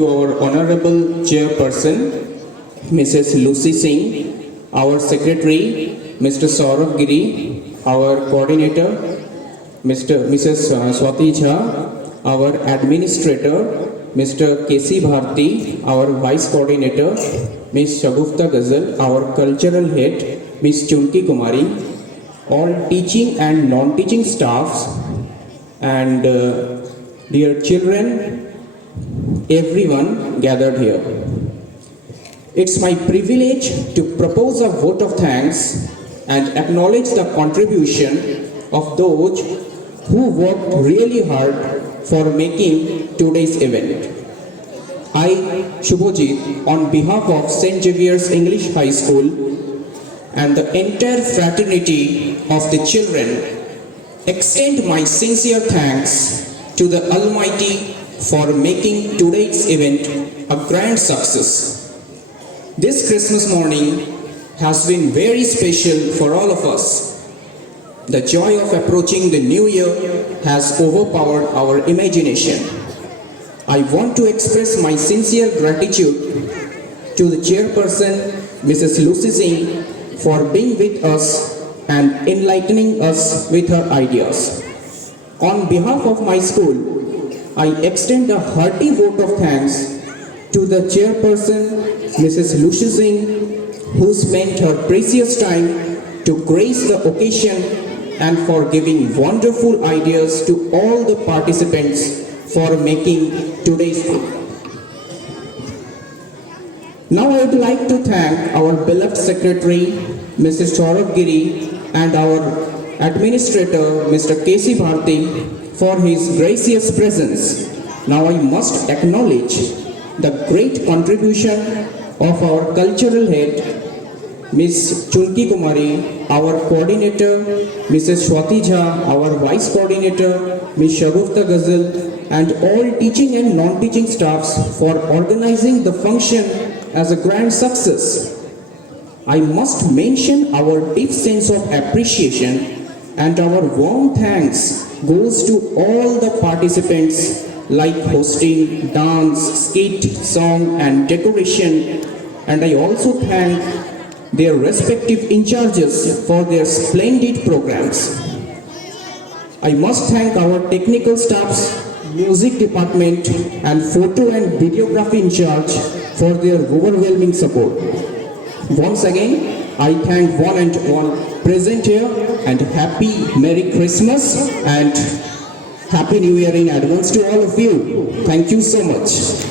to our Honorable Chairperson, Mrs. Lucy Singh, our Secretary, Mr. Saurav Giri, our Coordinator, Mrs. Swati Jha, our Administrator, Mr. K.C. Bharti, our Vice Coordinator, Ms. Shagufta Ghazal, our Cultural Head, Ms. Chunki Kumari, all teaching and non-teaching staffs, and dear children, everyone gathered here. It's my privilege to propose a vote of thanks and acknowledge the contribution of those who worked really hard for making today's event. I, Shubhojit, on behalf of St. Xavier's English High School and the entire fraternity of the children, extend my sincere thanks to the Almighty for making today's event a grand success. This Christmas morning has been very special for all of us. The joy of approaching the new year has overpowered our imagination. I want to express my sincere gratitude to the chairperson, Mrs. Lucy Singh, for being with us and enlightening us with her ideas. On behalf of my school, I extend a hearty vote of thanks to the chairperson, Mrs. Lucy Singh, who spent her precious time to grace the occasion and for giving wonderful ideas to all the participants for making today's day. Now I would like to thank our beloved secretary, Mrs. Saurav Giri, and our administrator, Mr. K.C. Bharti, for his gracious presence. Now I must acknowledge the great contribution of our cultural head, Ms. Chunki Kumari, our coordinator, Mrs. Swati Jha, our vice coordinator, Ms. Shagufta Ghazal, and all teaching and non-teaching staffs for organizing the function as a grand success. I must mention our deep sense of appreciation and our warm thanks goes to all the participants like hosting, dance, skit, song and decoration, and I also thank their respective in charges for their splendid programs. I must thank our technical staffs, music department and photo and videography in charge for their overwhelming support. Once again, I thank one and all present here and happy Merry Christmas and Happy New Year in advance to all of you. Thank you so much.